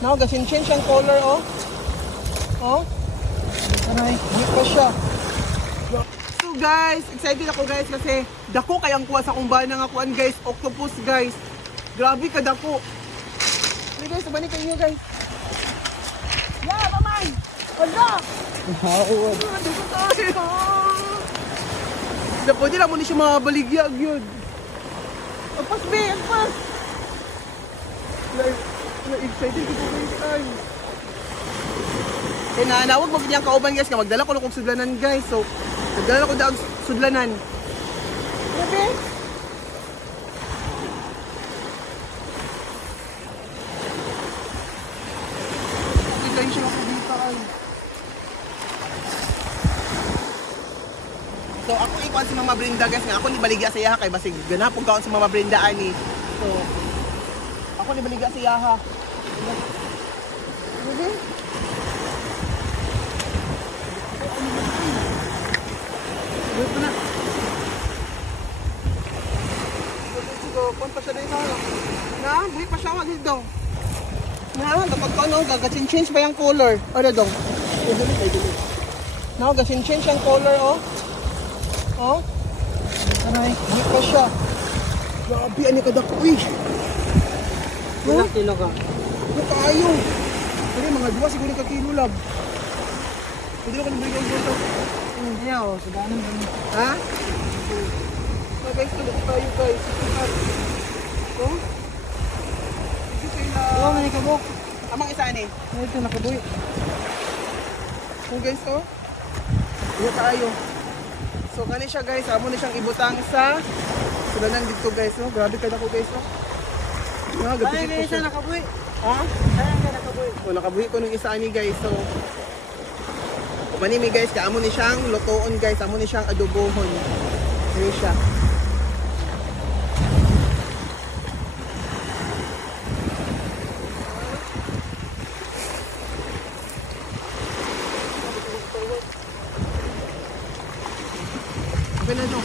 Now, gasin-change ang color, oh. Oh. Aray, hit pa siya. So guys, excited ako guys kasi dako kayang kuha sa kumbana nga kuan guys, octopus guys. Grabe ka dako. Okay guys, sabani kayo guys. Yeah, mamay! Wala! Nakakawad. Dito tayo! Dapo nila mo ni siya mabaligyag yun. Agpas be, agpas! Na-excited ko guys ay. Kaya naanawag mo niyang kauban guys, nga magdala ko ng sudlanan guys. So, nagdala ko daw sudlanan. Grabe! Bigay siya ako dito ay. So, ako ikuan si Mama Brenda guys, nga ako ni baligya sa iyaha kay basig ganapong kaon si Mama Brenda ani. So, ako ni baligya sa iyaha. Grabe! Buhat na. Kuwan pa siya dito. Na, buhay pa siya. Wag dito. Na, kapag ano, gagasin-change ba yung color? Ano dong? Ay, dili. Na, gasin-change yung color, oh. Oh. Aray, buhay pa siya. Grabe, ano ka dako, eh. Ilang kilo ka? Ano tayo? Ano, mga duwa, siguro ka kilo lang. Pwede na ka nabigay dito. Ayaw, sudanan ba niya? Ha? Guys, tulog tayo guys. Oh? Ito sila. Oo, may kabok. Amang isa ni. Ito, nakabuhi. Oh guys, oh. Ito tayo. So, kani siya guys. Amo na siyang ibutang sa sulanan dito guys. Oh. Grabe ka na ko guys. Oh. Ay, Gapit may ko isa siya. nakabuhi. Ha? Ay, may nakabuhi. So, nakabuhi ko nung isa ni guys. So, manimi guys. Amo ni siyang lutoon guys. Amo ni siyang adobohon. Ano siya. Okay na, no?